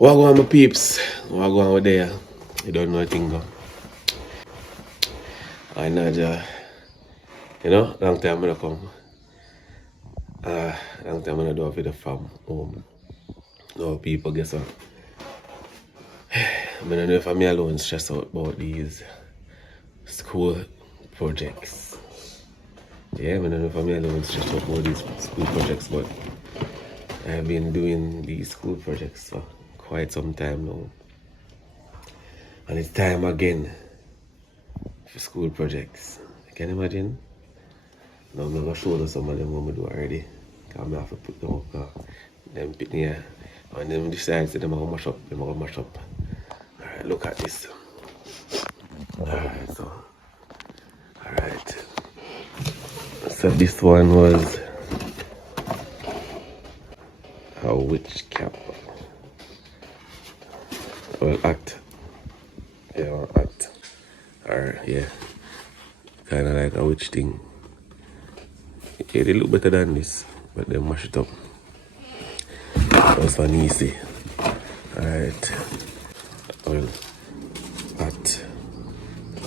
What go on my peeps? What go on over there? You don't know a thing go. I know long time I don't come. Long time I don't do it for the farm home. No people guess what? I don't know if I'm alone stressed out about these school projects. Yeah, I don't know if I'm alone stressed out about these school projects, but I've been doing these school projects for quite some time now. And it's time again for school projects. Can you imagine? Now I'm going to show you some of them what I do already. Because I have to put them up. Them pick me here. And then decide that I'm going to mash up. Alright, look at this. Alright, so. Alright. So this one was a witch cap. Well, act. Yeah, act. Or, yeah. Kind of like a witch thing. Yeah, they look better than this, but they mash it up. That was fun easy. Alright. Well, that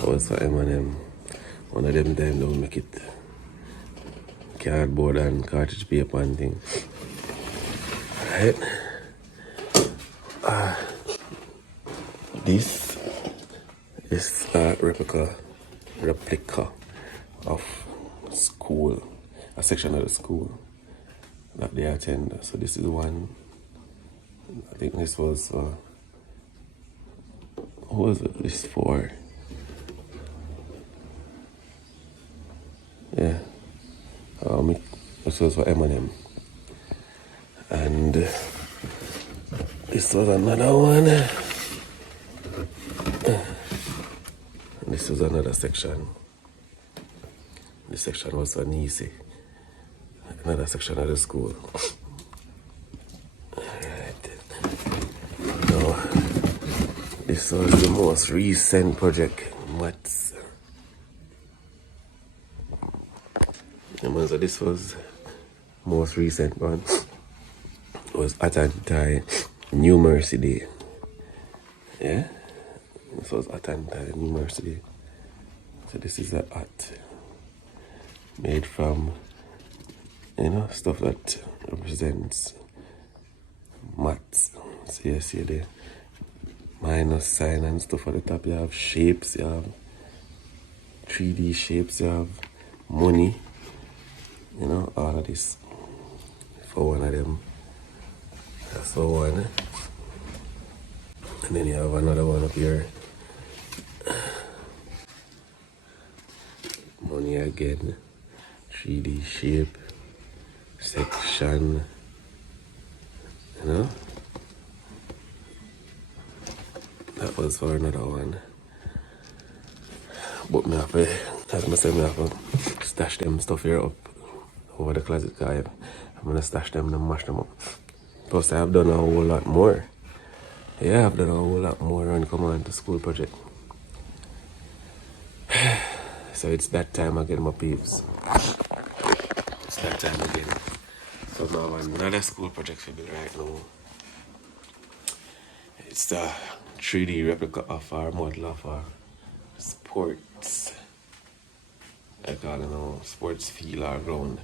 was for M&M. One of them time don't make it cardboard and cartridge paper and thing. Alright. This is a replica of school. A section of the school that they attend. So this is one. I think this was what was it this for? Yeah. This was for M&M. And this was another one. And this was another section. This section was for Nisi. Another section of the school. Alright. Now, this was the most recent project, maths. So this was most recent one. It was at numeracy day. Yeah? This was at numeracy day. So this is a art made from stuff that represents maths. So you see the minus sign and stuff at the top. You have shapes, you have 3D shapes, you have money. All of this for one of them. That's for one. And then you have another one up here. Money again. 3D shape. Section, that was for another one. But me have to, as I said, me have to stash them stuff here up over the closet. I'm gonna stash them and mash them up. Plus I have done a whole lot more. Yeah, I've done a whole lot more when it comes on to school project. So it's that time again, my peeps. It's that time again. So now another school project for me right now. It's the 3D replica of our model of our sports. I call it now sports field or ground.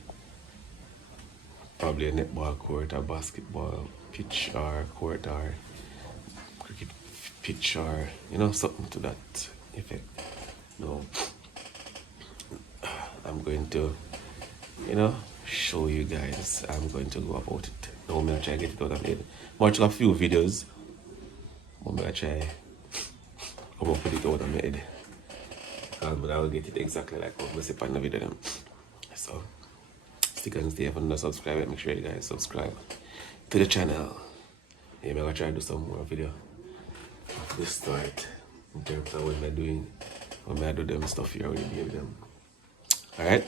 Probably a netball court, a basketball pitch or court or cricket pitch or something to that effect. No. I'm going to show you guys. I'm going to go about it. Now I'm gonna try to get it out of my head. Watch a few videos. I'm gonna try come up with it out of my head. But I will get it exactly like what I say on the video. So stick and stay. If you're not subscribed, make sure you guys subscribe to the channel. Yeah, I'm gonna try to do some more video of this start in terms of what I'm doing. When I do them stuff here with the baby them. Alright?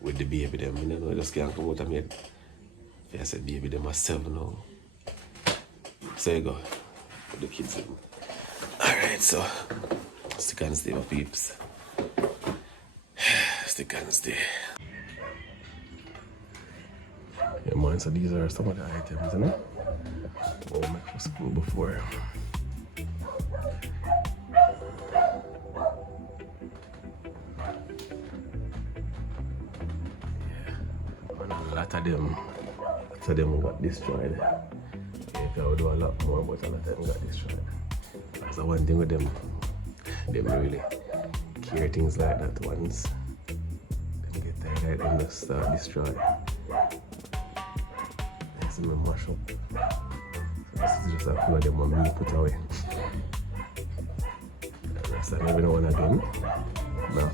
With the baby them, I just can't come out of my head. I said baby them myself now. So you go with the kids in. Alright, so stick and stay, my peeps. Stick and stay. Yeah man, so these are some of the items, what we make for school before. And a lot of them got destroyed. I would do a lot more, but a lot of them got destroyed. That's the one thing with them. They don't really care things like that once. They get tired, them just start destroy. This is my mash up. So this is just a few of them what me put away. That's another one again. Now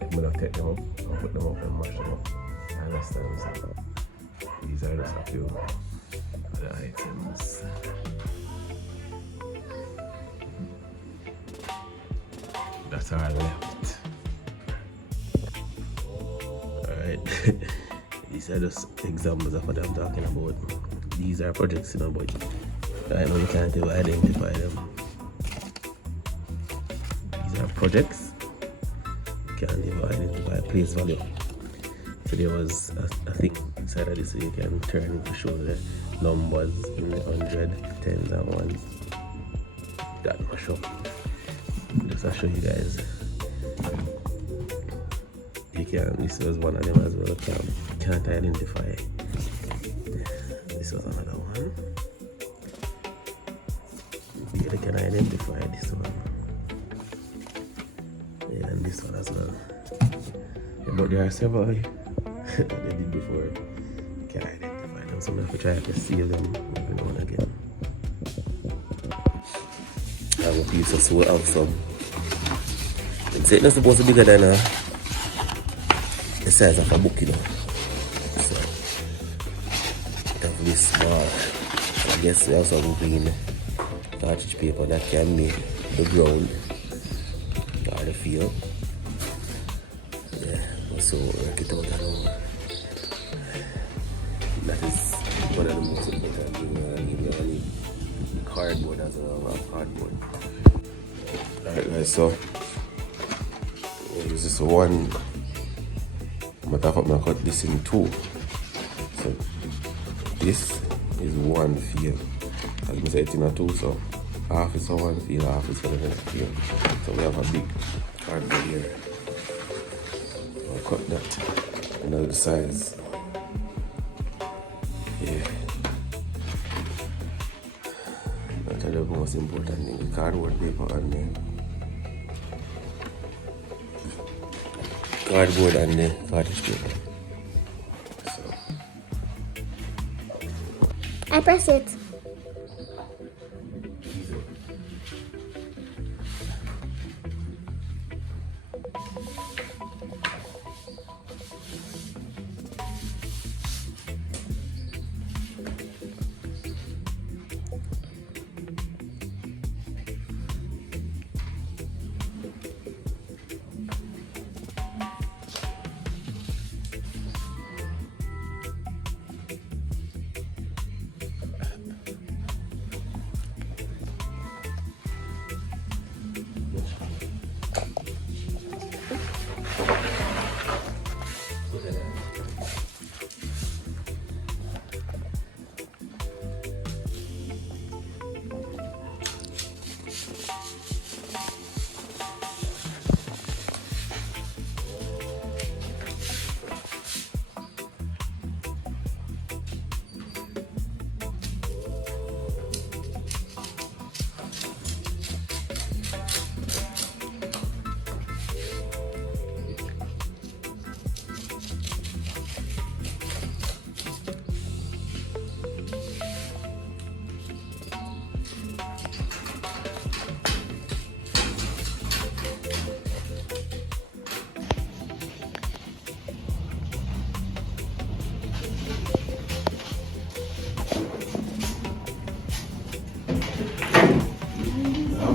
I'm gonna take them up and put them up and mash them up. I understand. So these are just a few other items. That's all left. Alright. These are just examples of what I'm talking about. These are projects, you know, but I know you can't even identify them. These are projects. You can't even identify place value. So there was a thing inside of this so you can turn to show the numbers in the 100, tens and ones. That mash up. Just to show you guys. You can, this was one of them as well. Can't identify. This was another one. You can identify this one. Yeah, and this one as well. Yeah, but there are several that they did before. You can identify them. So I'm going to try to seal them every now and again. I have a piece of so have some. It's not supposed to be bigger than the size of a book, you know. So it have this small. I guess we have some green cartridge paper that can be the ground or the field. Yeah, so work it out and that is one of the most important things. I need cardboard as well, cardboard. Alright guys, so use this one. I'm gonna cut this in two. So this is one field. As I said, it's in a two, so half is for one field, half is for the next field. So we have a big cardboard here. I'll cut that another size. Yeah. That's the most important thing, the cardboard paper and the cardboard and the cartridge paper. So I press it.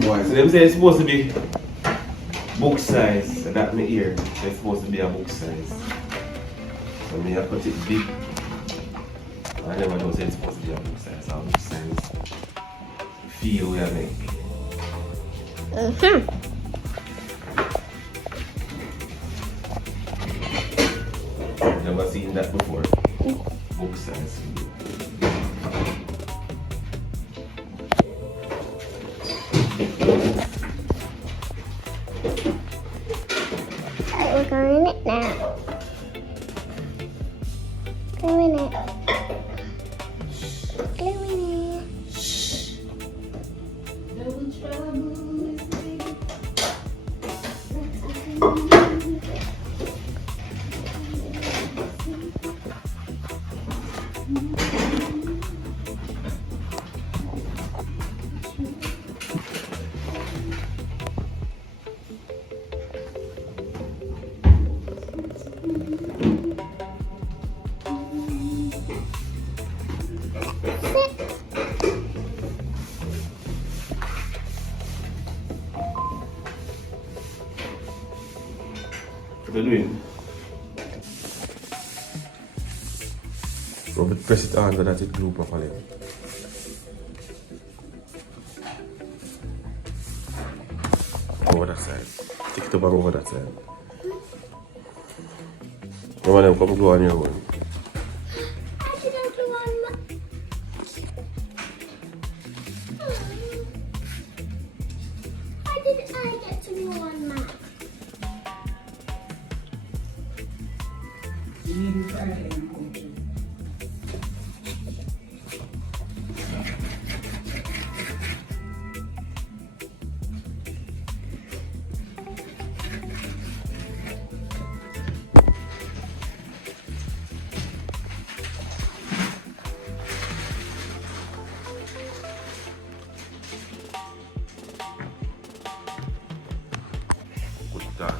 So them say it's supposed to be book size, so that me hear. It's supposed to be a book size. So me I cut it big. I never know say it's supposed to be a book size. So book size feel we are make. Never seen that before. book size video. We're going in it now. Go in it. Go in it. Shh. No trouble, baby. What are you doing? Rub it, press it on so that it glue properly. Over that side. Stick it up and over that side. No one them come glue on your own. I didn't do one. Why did I get to do one, Matt? Good start.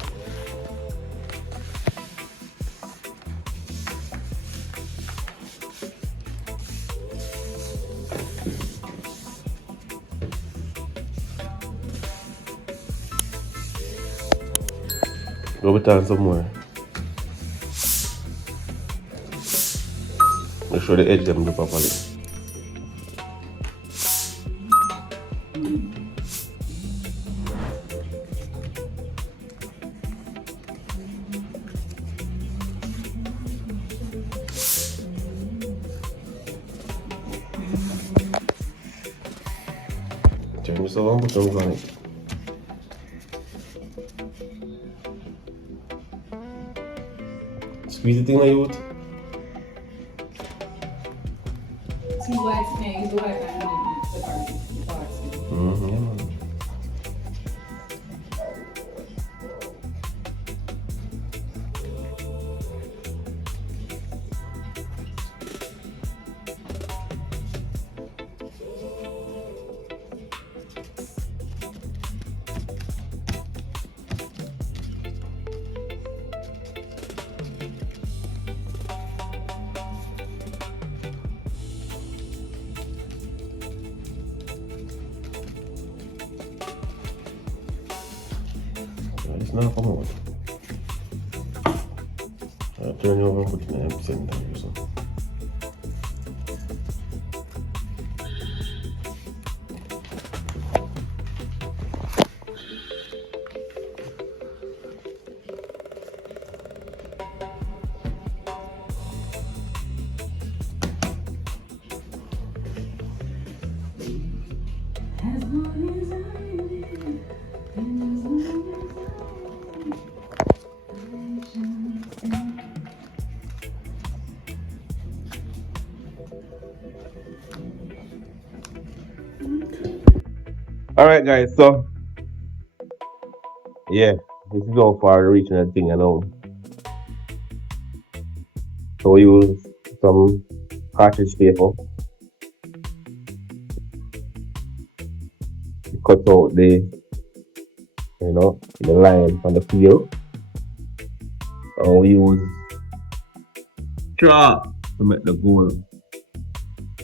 Rub it on some more. Make sure the edge them do properly. Turn this on, put those on it. Squeeze it in my youth. See white snake, the white and the dark skin. Yeah, man. It's not come out. I'll turn it over and put it in the center or something. Alright guys, so yeah, this is how far the reaching that thing, you know. So we use some cartridge paper to cut out the line from the peel. And we use straw to make the goal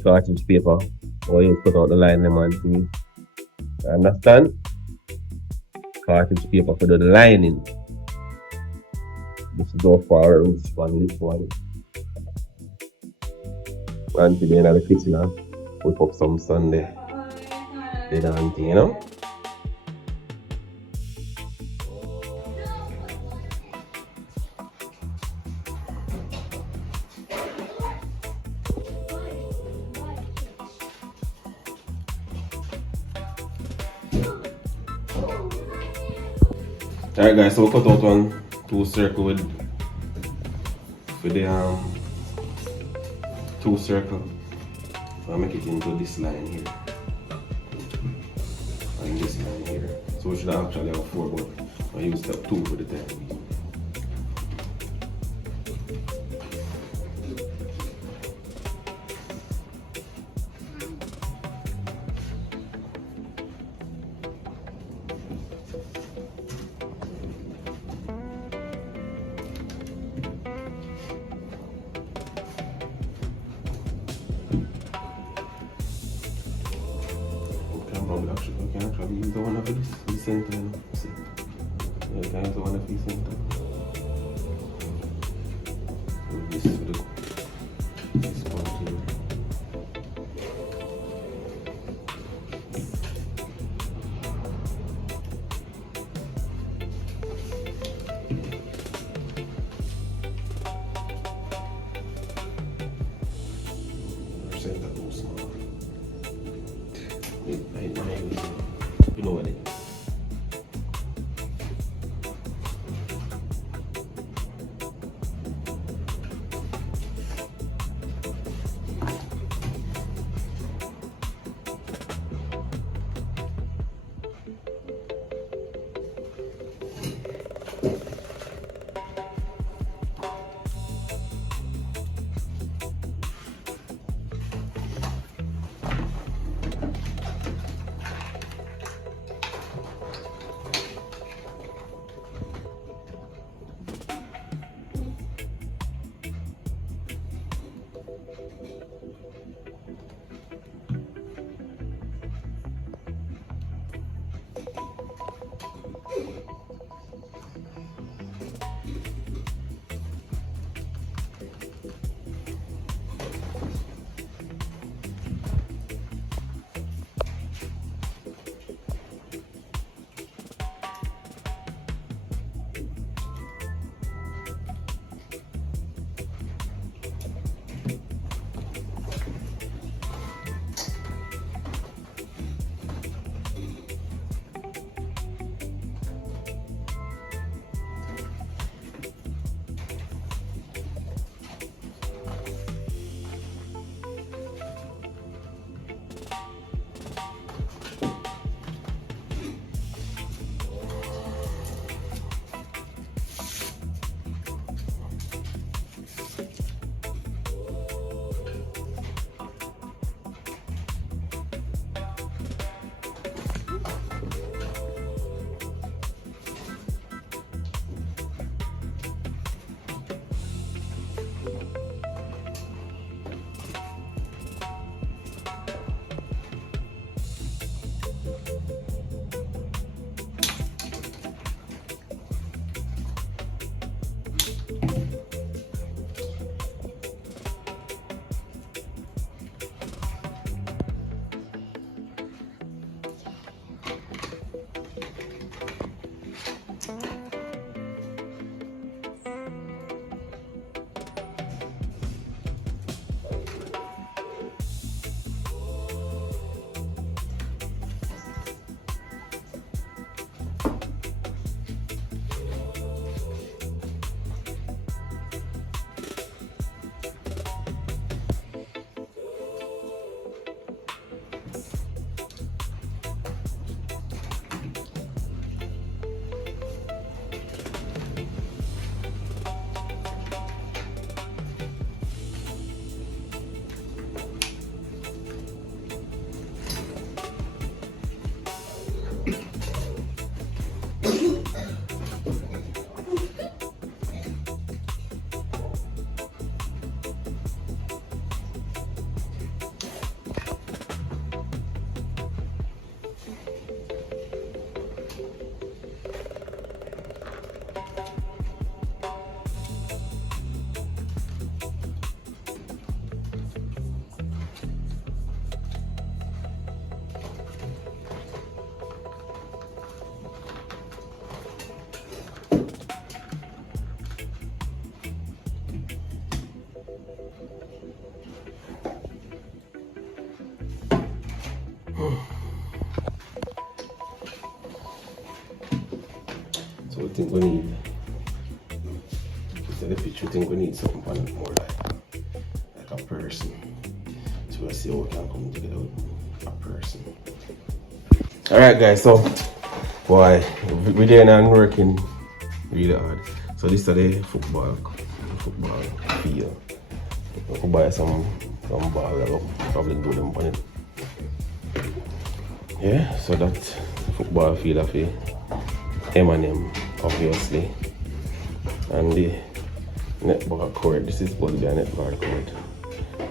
cartridge paper. So we use cut out the line them and things. Understand? Cartridge paper for the lining. This is how far this one. And today in the kitchen and whip up some Sunday. Dinner and thing, you know? Alright guys, so we cut out one two circle with the two circle. I'll make it into this line here. And this line here. So we should actually have 4, but I use step 2 for the time being. We can actually use the one of this center. See? Yeah, we can use the one of this center. This for this part here. Center too small. You know what it is. think we need. Instead of the picture, think we need something on it more like a person. So we'll see how we can come together with a person. Alright guys, so boy, we're there now and working really hard. So this is the football field. We'll buy some ball that will probably do them on it. Yeah, so that's the football field of the M&M obviously. And the netball court, this is supposed to be a netball court.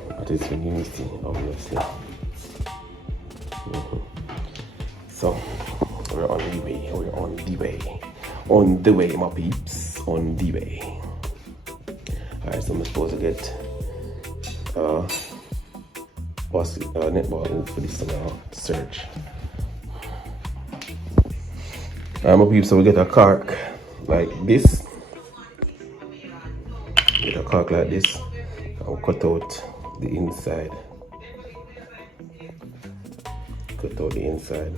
But it's for Unity obviously. So we're on the way, my peeps, on the way. Alright, so I'm supposed to get netball for this search. Alright, my peeps, so we get a cork like this. Get a cork like this and cut out the inside. Cut out the inside.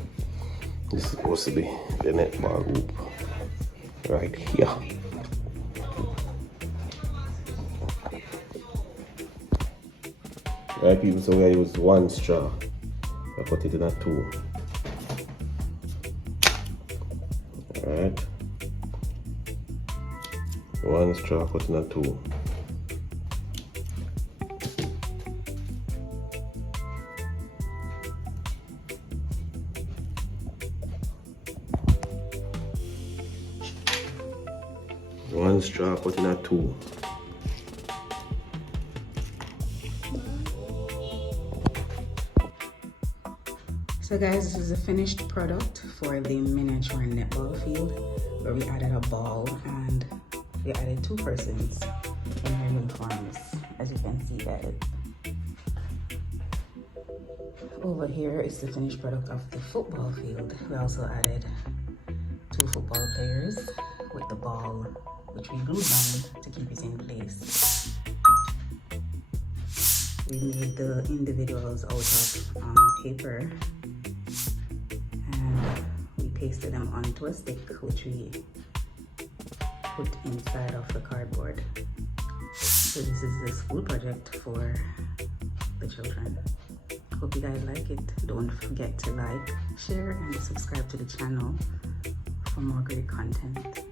This is supposed to be the netball hoop right here. Right people, so we use one straw. I put it in a two. Alright. One straw put in a two. One straw put in a two. So guys, this is a finished product for the miniature netball field where we added a ball and we added 2 persons in their uniforms, as you can see guys. Over here is the finished product of the football field. We also added 2 football players with the ball, which we glued on to keep it in place. We made the individuals out of paper and we pasted them onto a stick, which we put inside of the cardboard. So this is the school project for the children. Hope you guys like it. Don't forget to like, share, and subscribe to the channel for more great content.